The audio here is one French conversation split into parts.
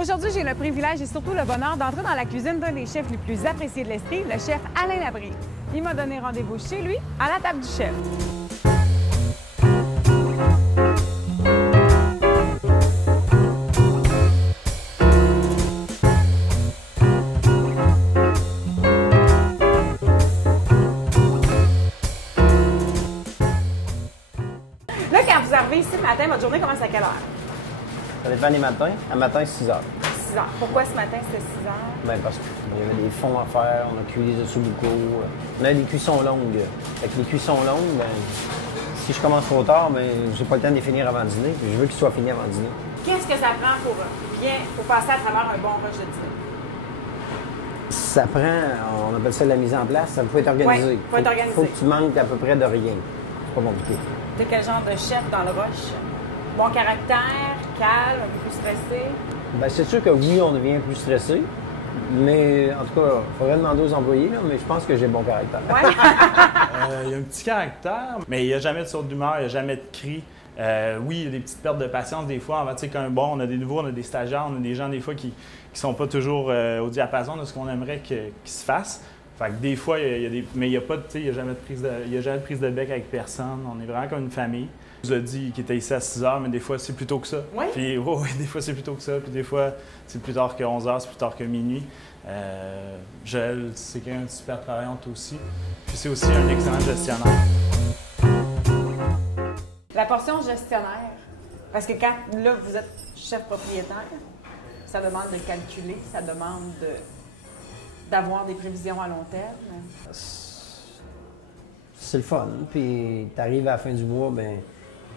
Aujourd'hui, j'ai le privilège et surtout le bonheur d'entrer dans la cuisine d'un des chefs les plus appréciés de l'Estrie, le chef Alain Labrie. Il m'a donné rendez-vous chez lui, à la table du chef. Là, quand vous arrivez ici le matin, votre journée commence à quelle heure? Ça dépend des matins. Un matin, 6 heures. 6 heures. Pourquoi ce matin, c'était 6 heures? Bien, parce qu'il y avait des fonds à faire, on a cuit les ossobuco. On a des cuissons longues. Avec les cuissons longues, ben, si je commence trop tard, ben, j'ai pas le temps de les finir avant le dîner. Puis je veux qu'ils soient finis avant le dîner. Qu'est-ce que ça prend pour passer à travers un bon rush de dîner? Ça prend, on appelle ça la mise en place, ça faut être organisé. Oui, faut être organisé. Faut que tu manques à peu près de rien. C'est pas compliqué. T'es quel genre de chef dans le rush? Bon caractère, calme, un peu plus stressé? Bien, c'est sûr que oui, on devient plus stressé. Mais en tout cas, il faudrait demander aux employés, là, mais je pense que j'ai bon caractère. Ouais. Il y a un petit caractère, mais il n'y a jamais de saut d'humeur, il n'y a jamais de cris. Oui, il y a des petites pertes de patience des fois. Tu sais, quand on a des nouveaux, on a des stagiaires, on a des gens des fois qui ne sont pas toujours au diapason de ce qu'on aimerait qu'ils se fassent. Fait que des fois, il y a des. Mais il n'y a pas de. Il n'y a jamais de prise de bec avec personne. On est vraiment comme une famille. Il nous a dit qu'il était ici à 6 heures, mais des fois, c'est plus tôt que ça. Oui? Puis, oui, des fois, c'est plus tôt que ça. Puis, des fois, c'est plus tard que 11 heures, c'est plus tard que minuit. Joël, c'est quelqu'un de super travaillante aussi. Puis, c'est aussi un excellent gestionnaire. La portion gestionnaire, parce que quand là, vous êtes chef propriétaire, ça demande de calculer, ça demande d'avoir des prévisions à long terme. C'est le fun. Puis tu arrives à la fin du mois, ben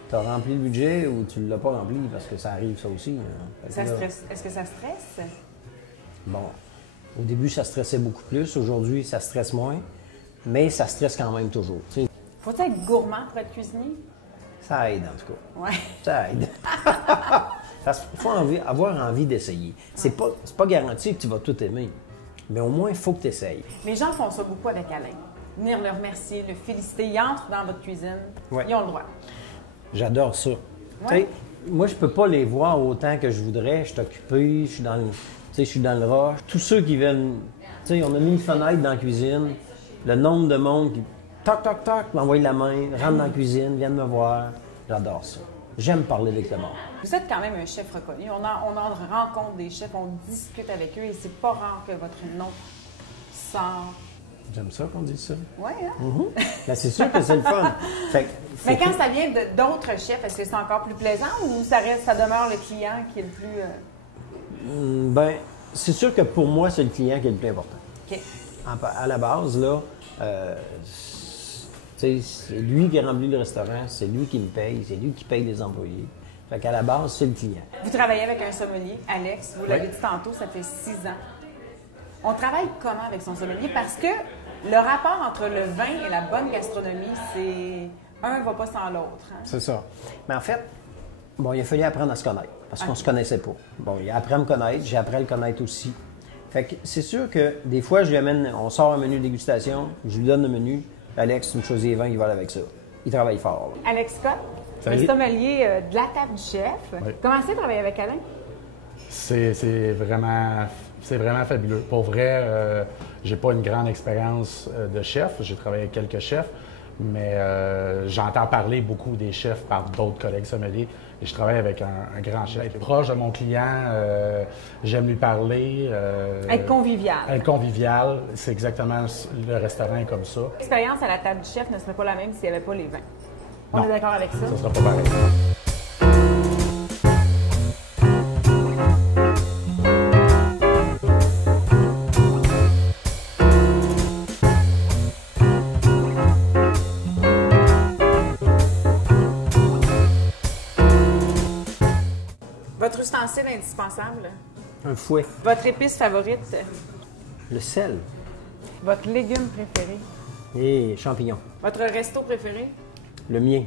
tu as rempli le budget ou tu ne l'as pas rempli parce que ça arrive ça aussi. Ça stresse. Est-ce que ça stresse? Bon, au début, ça stressait beaucoup plus. Aujourd'hui, ça stresse moins. Mais ça stresse quand même toujours. T'sais. Faut-il être gourmand pour être cuisinier? Ça aide, en tout cas. Oui. Ça aide. Il faut avoir envie d'essayer. C'est pas garanti que tu vas tout aimer. Mais au moins, il faut que tu essayes. Les gens font ça beaucoup avec Alain. Venir le remercier, le féliciter. Ils entrent dans votre cuisine. Ouais. Ils ont le droit. J'adore ça. Ouais. Moi, je peux pas les voir autant que je voudrais. Je suis occupé, je suis dans le rush. Tous ceux qui viennent... On a mis une fenêtre dans la cuisine. Le nombre de monde qui... Toc, toc, toc, m'envoie la main, rentre dans la cuisine, viennent me voir. J'adore ça. J'aime parler avec le monde. Vous êtes quand même un chef reconnu. On rencontre des chefs, on discute avec eux et c'est pas rare que votre nom sort. J'aime ça qu'on dise ça. Oui, hein? Ben, c'est sûr que c'est le fun. Mais quand ça vient d'autres chefs, est-ce que c'est encore plus plaisant ou ça demeure le client qui est le plus... Ben, c'est sûr que pour moi, c'est le client qui est le plus important. OK. À la base, là, c'est lui qui remplit le restaurant, c'est lui qui me paye, c'est lui qui paye les employés. Fait qu'à la base, c'est le client. Vous travaillez avec un sommelier, Alex, vous l'avez dit tantôt, ça fait 6 ans. On travaille comment avec son sommelier? Parce que le rapport entre le vin et la bonne gastronomie, c'est... Un ne va pas sans l'autre. Hein? C'est ça. Mais en fait, bon, il a fallu apprendre à se connaître, parce qu'on se connaissait pas. Bon, il a appris à me connaître, j'ai appris à le connaître aussi. Fait que c'est sûr que des fois, je lui amène, on sort un menu de dégustation, je lui donne le menu, Alex, tu me choisis les vins, il va aller avec ça. Il travaille fort. Là. Alex Scott, Salut. le sommelier de la table du chef. Oui. Comment c'est de travailler avec Alain? C'est vraiment fabuleux. Pour vrai, j'ai pas une grande expérience de chef. J'ai travaillé avec quelques chefs, mais j'entends parler beaucoup des chefs par d'autres collègues sommeliers. Et je travaille avec un grand chef. Être proche de mon client, j'aime lui parler. Être convivial. Être convivial, c'est exactement le restaurant est comme ça. L'expérience à la table du chef ne serait pas la même s'il n'y avait pas les vins. On Non. est d'accord avec ça? Ça sera pas pareil. Votre ustensile indispensable? Un fouet. Votre épice favorite? Le sel. Votre légume préféré? Et champignons. Votre resto préféré? Le mien.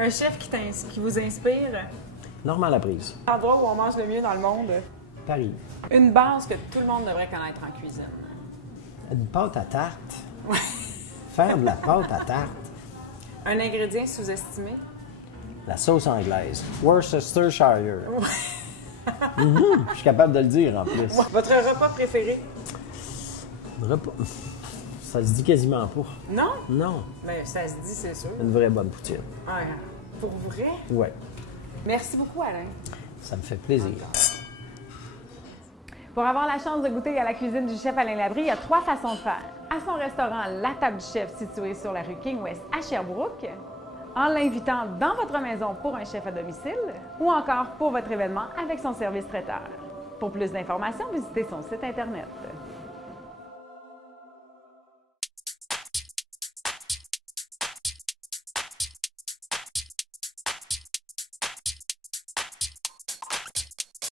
Un chef qui vous inspire? Normand Laprise. L'endroit où on mange le mieux dans le monde? Paris. Une base que tout le monde devrait connaître en cuisine. Une pâte à tarte. Faire de la pâte à tarte. Un ingrédient sous-estimé? La sauce anglaise. Worcestershire. Je suis capable de le dire en plus. Votre repas préféré? Repas. Ça se dit quasiment pas. Non? Non. Mais ça se dit, c'est sûr. Une vraie bonne poutine. Ah, pour vrai? Ouais. Merci beaucoup, Alain. Ça me fait plaisir. Pour avoir la chance de goûter à la cuisine du chef Alain Labrie, il y a 3 façons de faire. À son restaurant La Table du Chef, situé sur la rue King West à Sherbrooke, en l'invitant dans votre maison pour un chef à domicile, ou encore pour votre événement avec son service traiteur. Pour plus d'informations, visitez son site Internet.